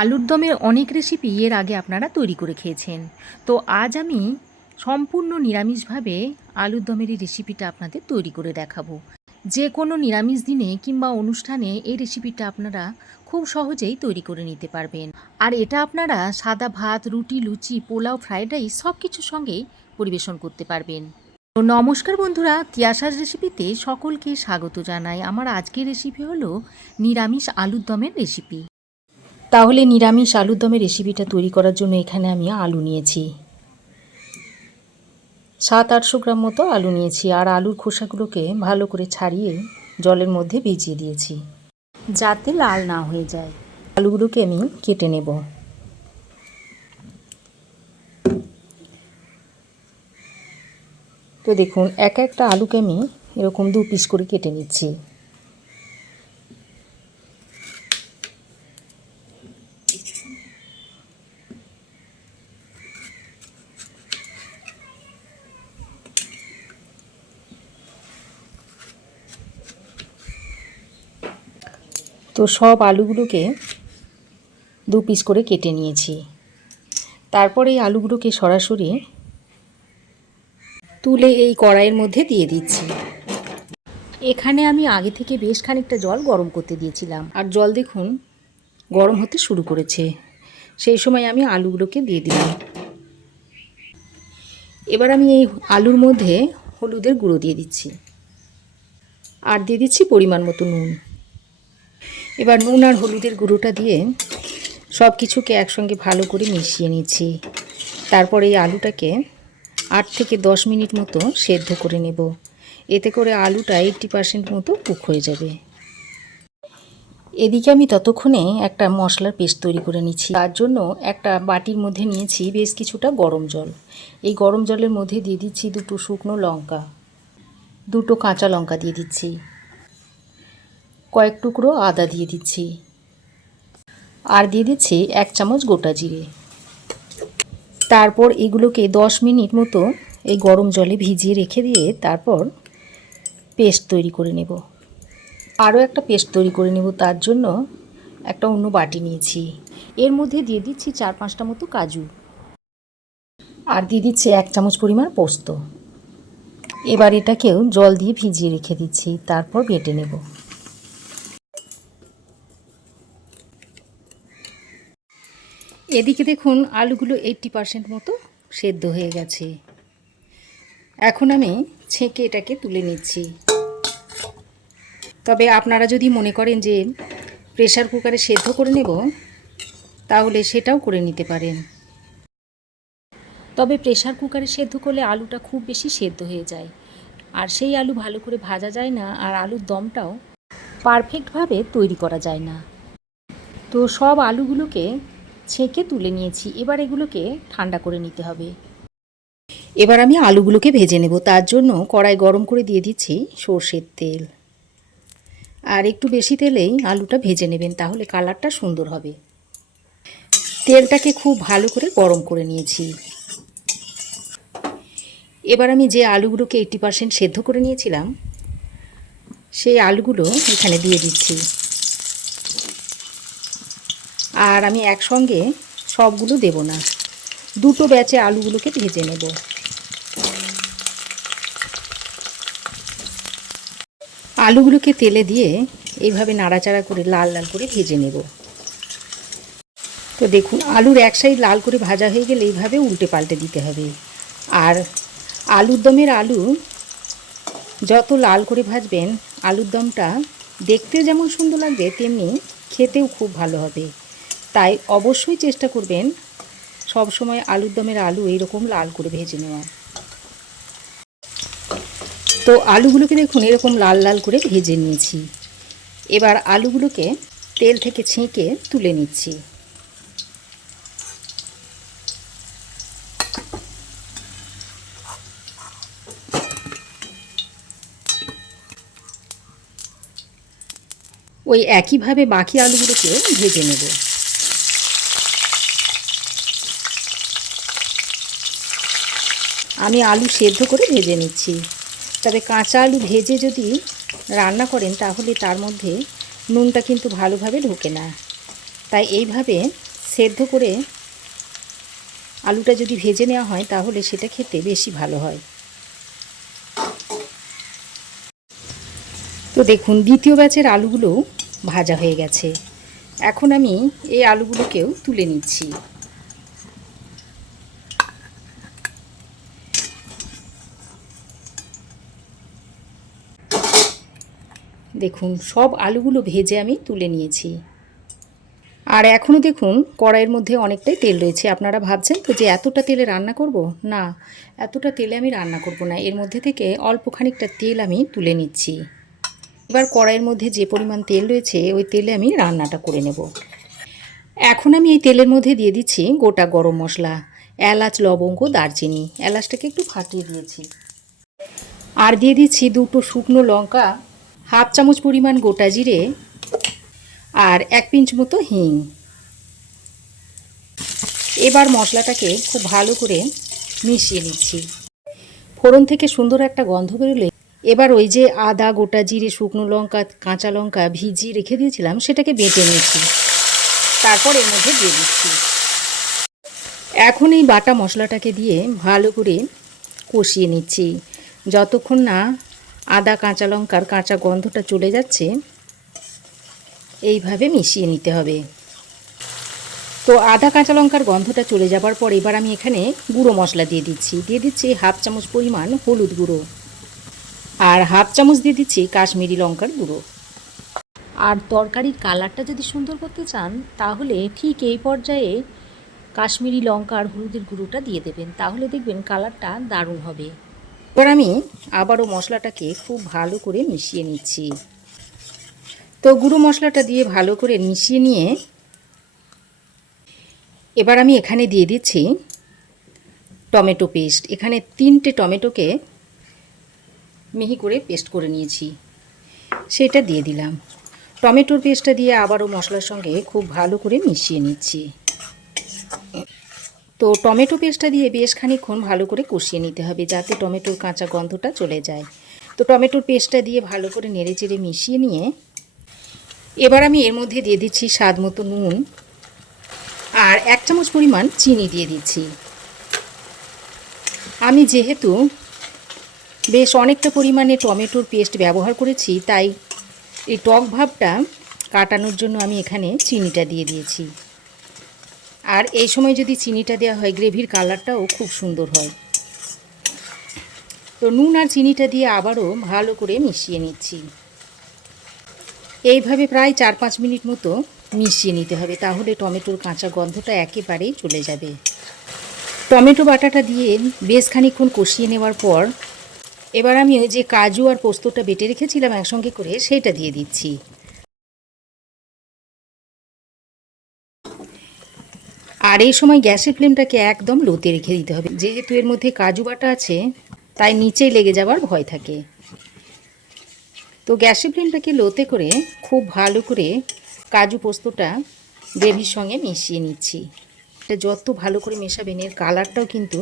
আলুর দমের অনেক রেসিপি এর আগে আপনারা তৈরি করে খেয়েছেন। তো আজ আমি সম্পূর্ণ নিরামিষভাবে আলুর দমের এই রেসিপিটা আপনাদের তৈরি করে দেখাবো। যে কোনো নিরামিষ দিনে কিংবা অনুষ্ঠানে এই রেসিপিটা আপনারা খুব সহজেই তৈরি করে নিতে পারবেন। আর এটা আপনারা সাদা ভাত, রুটি, লুচি, পোলাও, ফ্রাইড রাইস সব কিছুর সঙ্গেই পরিবেশন করতে পারবেন। তো নমস্কার বন্ধুরা, তিয়াশার রেসিপিতে সকলকে স্বাগত জানাই। আমার আজকের রেসিপি হলো নিরামিষ আলুর দমের রেসিপি। তাহলে নিরামিষ আলুর দমের রেসিপিটা তৈরি করার জন্য এখানে আমি আলু নিয়েছি 700-800 গ্রাম মতো আলু নিয়েছি। আর আলুর খোসাগুলোকে ভালো করে ছাড়িয়ে জলের মধ্যে ভিজিয়ে দিয়েছি যাতে লাল না হয়ে যায়। আলুগুলোকে আমি কেটে নেব। তো দেখুন, একটা আলুকে আমি এরকম 2 পিস করে কেটে নিচ্ছি। তো সব আলুগুলোকে 2 পিস করে কেটে নিয়েছি। তারপরে এই আলুগুলোকে সরাসরি তুলে এই কড়াইয়ের মধ্যে দিয়ে দিচ্ছি। এখানে আমি আগে থেকে বেশ খানিকটা জল গরম করতে দিয়েছিলাম, আর জল দেখুন গরম হতে শুরু করেছে। সেই সময় আমি আলুগুলোকে দিয়ে দিলাম। এবার আমি এই আলুর মধ্যে হলুদের গুঁড়ো দিয়ে দিচ্ছি, আর দিয়ে দিচ্ছি পরিমাণ মতো নুন। এবার নুন আর হলুদের গুঁড়োটা দিয়ে সব কিছুকে একসঙ্গে ভালো করে মিশিয়ে নিচ্ছি। তারপর এই আলুটাকে 8 থেকে 10 মিনিট মতো সেদ্ধ করে নেব। এতে করে আলুটা 80% মতো কুক হয়ে যাবে। এদিকে আমি ততক্ষণে একটা মশলার পেস্ট তৈরি করে নিচ্ছি। তার জন্য একটা বাটির মধ্যে নিয়েছি বেশ কিছুটা গরম জল। এই গরম জলের মধ্যে দিয়ে দিচ্ছি 2 শুকনো লঙ্কা, 2 কাঁচা লঙ্কা দিয়ে দিচ্ছি, কয়েক টুকরো আদা দিয়ে দিচ্ছি, আর দিয়ে দিচ্ছি 1 চামচ গোটা জিরে। তারপর এগুলোকে 10 মিনিট মতো এই গরম জলে ভিজিয়ে রেখে দিয়ে তারপর পেস্ট তৈরি করে নেব। আরও একটা পেস্ট তৈরি করে নেব। তার জন্য একটা অন্য বাটি নিয়েছি। এর মধ্যে দিয়ে দিচ্ছি 4-5টা মতো কাজু, আর দিয়ে দিচ্ছি 1 চামচ পরিমাণ পোস্ত। এবার এটাকেও জল দিয়ে ভিজিয়ে রেখে দিচ্ছি, তারপর বেটে নেব। এদিকে দেখুন আলুগুলো 80% মতো সেদ্ধ হয়ে গেছে। এখন আমি ছেঁকে এটাকে তুলে নিচ্ছি। তবে আপনারা যদি মনে করেন যে প্রেসার কুকারে সেদ্ধ করে নেব, তাহলে সেটাও করে নিতে পারেন। তবে প্রেসার কুকারে সেদ্ধ করলে আলুটা খুব বেশি সেদ্ধ হয়ে যায়, আর সেই আলু ভালো করে ভাজা যায় না, আর আলুর দমটাও পারফেক্টভাবে তৈরি করা যায় না। তো সব আলুগুলোকে ছেঁকে তুলে নিয়েছি। এবার এগুলোকে ঠান্ডা করে নিতে হবে। এবার আমি আলুগুলোকে ভেজে নেব। তার জন্য কড়াই গরম করে দিয়ে দিচ্ছি সর্ষের তেল, আর একটু বেশি তেলেই আলুটা ভেজে নেবেন, তাহলে কালারটা সুন্দর হবে। তেলটাকে খুব ভালো করে গরম করে নিয়েছি। এবার আমি যে আলুগুলোকে 80% সেদ্ধ করে নিয়েছিলাম, সেই আলুগুলো এখানে দিয়ে দিচ্ছি। আর আমি একসঙ্গে সবগুলো দেব না, 2 ব্যাচে আলুগুলোকে ভেজে নেব। আলুগুলোকে তেলে দিয়ে এইভাবে নাড়াচাড়া করে লাল লাল করে ভেজে নেব। তো দেখুন, আলুর এক সাইড লাল করে ভাজা হয়ে গেলে এইভাবে উল্টে পাল্টে দিতে হবে। আর আলুর দমের আলু যত লাল করে ভাজবেন, আলুর দমটা দেখতে যেমন সুন্দর লাগবে তেমনি খেতেও খুব ভালো হবে। তাই অবশ্যই চেষ্টা করবেন সব সময় আলুর দমের আলু এইরকম লাল করে ভেজে নেওয়া। তো আলুগুলোকে দেখুন এরকম লাল লাল করে ভেজে নিয়েছি। এবার আলুগুলোকে তেল থেকে ছেঁকে তুলে নিচ্ছি। ওই একইভাবে বাকি আলুগুলোকে ভেজে নেব। আমি আলু সেদ্ধ করে ভেজে নিচ্ছি। তবে কাঁচা আলু ভেজে যদি রান্না করেন তাহলে তার মধ্যে নুনটা কিন্তু ভালোভাবে ঢোকে না। তাই এইভাবে সেদ্ধ করে আলুটা যদি ভেজে নেওয়া হয় তাহলে সেটা খেতে বেশি ভালো হয়। তো দেখুন দ্বিতীয় ব্যাচের আলুগুলো ভাজা হয়ে গেছে। এখন আমি এই আলুগুলোকেও তুলে নিচ্ছি। দেখুন সব আলুগুলো ভেজে আমি তুলে নিয়েছি। আর এখনও দেখুন কড়াইয়ের মধ্যে অনেকটাই তেল রয়েছে। আপনারা ভাবছেন তো যে এতটা তেলে রান্না করব? না, এতটা তেলে আমি রান্না করব না। এর মধ্যে থেকে অল্প খানিকটা তেল আমি তুলে নিচ্ছি। এবার কড়াইয়ের মধ্যে যে পরিমাণ তেল রয়েছে ওই তেলে আমি রান্নাটা করে নেব। এখন আমি এই তেলের মধ্যে দিয়ে দিচ্ছি গোটা গরম মশলা, এলাচ, লবঙ্গ, দারচিনি। এলাচটাকে একটু ফাটিয়ে দিয়েছি। আর দিয়ে দিচ্ছি 2টো শুকনো লঙ্কা, হাফ চামচ পরিমাণ গোটা জিরে আর 1 পিঞ্চ মতো হিং। এবার মশলাটাকে খুব ভালো করে মিশিয়ে নিচ্ছি। ফোড়ন থেকে সুন্দর একটা গন্ধ বেরোলে এবার ওই যে আদা, গোটা জিরে, শুকনো লঙ্কা, কাঁচা লঙ্কা ভিজিয়ে রেখে দিয়েছিলাম সেটাকে বেটে নিয়েছি। তারপর এর মধ্যে দিয়ে দিচ্ছি। এখন এই বাটা মশলাটাকে দিয়ে ভালো করে কষিয়ে নিচ্ছি। যতক্ষণ না আদা, কাঁচা লঙ্কার কাঁচা গন্ধটা চলে যাচ্ছে এইভাবে মিশিয়ে নিতে হবে। তো আদা, কাঁচা লঙ্কার গন্ধটা চলে যাবার পর এবার আমি এখানে গুঁড়ো মশলা দিয়ে দিচ্ছি হাফ চামচ পরিমাণ হলুদ গুঁড়ো আর হাফ চামচ দিয়ে দিচ্ছি কাশ্মীরি লঙ্কার গুঁড়ো। আর তরকারির কালারটা যদি সুন্দর করতে চান তাহলে ঠিক এই পর্যায়ে কাশ্মীরি লঙ্কা আর হলুদের গুঁড়োটা দিয়ে দেবেন, তাহলে দেখবেন কালারটা দারুণ হবে। এবার আমি আবারও মশলাটাকে খুব ভালো করে মিশিয়ে নিচ্ছি। তো গুঁড়ো মশলাটা দিয়ে ভালো করে মিশিয়ে নিয়ে এবার আমি এখানে দিয়ে দিচ্ছি টমেটো পেস্ট। এখানে 3টে টমেটোকে মিহি করে পেস্ট করে নিয়েছি, সেটা দিয়ে দিলাম। টমেটোর পেস্টটা দিয়ে আবারও মশলার সঙ্গে খুব ভালো করে মিশিয়ে নিচ্ছি। তো টমেটো পেস্টটা দিয়ে বেশ খানিকক্ষণ ভালো করে কষিয়ে নিতে হবে যাতে টমেটোর কাঁচা গন্ধটা চলে যায়। তো টমেটোর পেস্টটা দিয়ে ভালো করে নেড়েচেড়ে মিশিয়ে নিয়ে এবার আমি এর মধ্যে দিয়ে দিচ্ছি স্বাদ মতো নুন আর 1 চামচ পরিমাণ চিনি দিয়ে দিচ্ছি। আমি যেহেতু বেশ অনেকটা পরিমাণে টমেটোর পেস্ট ব্যবহার করেছি তাই এই টক ভাবটা কাটানোর জন্য আমি এখানে চিনিটা দিয়ে দিয়েছি। আর এই সময় যদি চিনিটা দেওয়া হয় গ্রেভির কালারটাও খুব সুন্দর হয়। তো নুন আর চিনিটা দিয়ে আবারও ভালো করে মিশিয়ে নিচ্ছি। এইভাবে প্রায় 4-5 মিনিট মতো মিশিয়ে নিতে হবে, তাহলে টমেটোর কাঁচা গন্ধটা একেবারেই চলে যাবে। টমেটো বাটাটা দিয়ে বেশ খানিকক্ষণ কষিয়ে নেওয়ার পর এবার আমি ওই যে কাজু আর পোস্তটা বেটে রেখেছিলাম একসঙ্গে করে সেটা দিয়ে দিচ্ছি। আর এই সময় গ্যাসের ফ্লেমটাকে একদম লোতে রেখে দিতে হবে, যেহেতু এর মধ্যে কাজু বাটা আছে তাই নিচেই লেগে যাওয়ার ভয় থাকে। তো গ্যাসের ফ্লেমটাকে লোতে করে খুব ভালো করে কাজু পোস্তটা গ্রেভির সঙ্গে মিশিয়ে নিচ্ছি। এটা যত ভালো করে মেশাবেন এর কালারটাও কিন্তু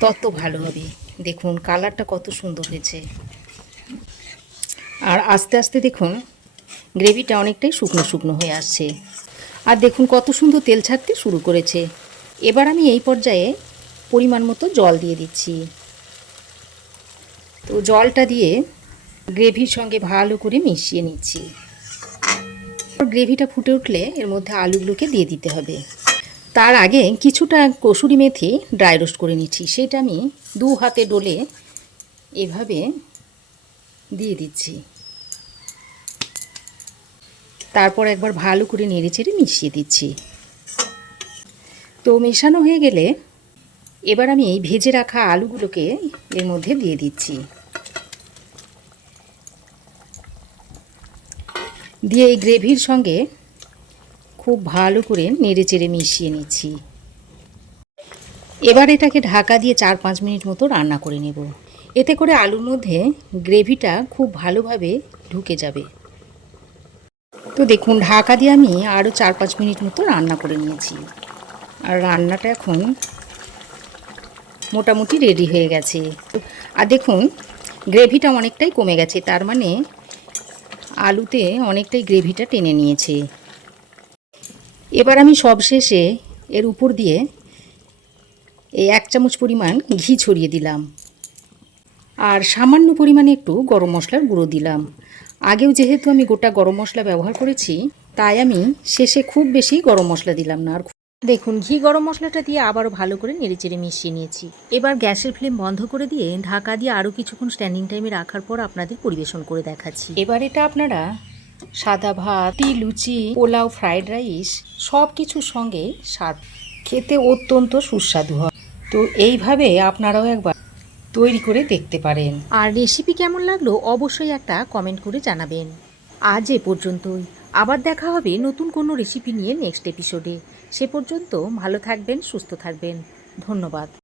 তত ভালো হবে। দেখুন কালারটা কত সুন্দর হয়েছে। আর আস্তে আস্তে দেখুন গ্রেভিটা অনেকটাই শুকনো শুকনো হয়ে আসছে। আর দেখুন কত সুন্দর তেল ছাড়তে শুরু করেছে। এবার আমি এই পর্যায়ে পরিমাণ মতো জল দিয়ে দিচ্ছি। তো জলটা দিয়ে গ্রেভির সঙ্গে ভালো করে মিশিয়ে নিচ্ছি। গ্রেভিটা ফুটে উঠলে এর মধ্যে আলুগুলোকে দিয়ে দিতে হবে। তার আগে কিছুটা কসুরি মেথি ড্রাই রোস্ট করে নিচ্ছি, সেটা আমি 2 হাতে ডলে এভাবে দিয়ে দিচ্ছি। তারপর একবার ভালো করে নেড়েচেড়ে মিশিয়ে দিচ্ছি। তো মেশানো হয়ে গেলে এবার আমি এই ভেজে রাখা আলুগুলোকে এর মধ্যে দিয়ে দিচ্ছি। দিয়ে এই গ্রেভির সঙ্গে খুব ভালো করে নেড়েচেড়ে মিশিয়ে নিচ্ছি। এবার এটাকে ঢাকা দিয়ে 4-5 মিনিট মতো রান্না করে নেব। এতে করে আলুর মধ্যে গ্রেভিটা খুব ভালোভাবে ঢুকে যাবে। তো দেখুন ঢাকা দিয়ে আমি আরও 4-5 মিনিট মতো রান্না করে নিয়েছি। আর রান্নাটা এখন মোটামুটি রেডি হয়ে গেছে। আর দেখুন গ্রেভিটা অনেকটাই কমে গেছে, তার মানে আলুতে অনেকটাই গ্রেভিটা টেনে নিয়েছে। এবার আমি সবশেষে এর উপর দিয়ে এই 1 চামচ পরিমাণ ঘি ছড়িয়ে দিলাম আর সামান্য পরিমাণে একটু গরম মশলার গুঁড়ো দিলাম। আগেও যেহেতু আমি গোটা গরম মশলা ব্যবহার করেছি, তাই আমি শেষে খুব বেশি গরম মশলা দিলাম না। আর দেখুন, ঘি গরম মশলাটা দিয়ে আবারও ভালো করে নেড়েচেড়ে মিশিয়ে নিয়েছি। এবার গ্যাসের ফ্লেম বন্ধ করে দিয়ে ঢাকা দিয়ে আরও কিছুক্ষণ স্ট্যান্ডিং টাইমে রাখার পর আপনাদের পরিবেশন করে দেখাচ্ছি। এবার এটা আপনারা সাদা ভাত, লুচি, পোলাও, ফ্রাইড রাইস সব কিছুর সঙ্গে সার্ভ, খেতে অত্যন্ত সুস্বাদু হয়। তো এইভাবে আপনারাও একবার তৈরি করে দেখতে পারেন। আর রেসিপি কেমন লাগলো অবশ্যই একটা কমেন্ট করে জানাবেন। আজ এ পর্যন্তই। আবার দেখা হবে নতুন কোনো রেসিপি নিয়ে নেক্সট এপিসোডে। সে পর্যন্ত ভালো থাকবেন, সুস্থ থাকবেন। ধন্যবাদ।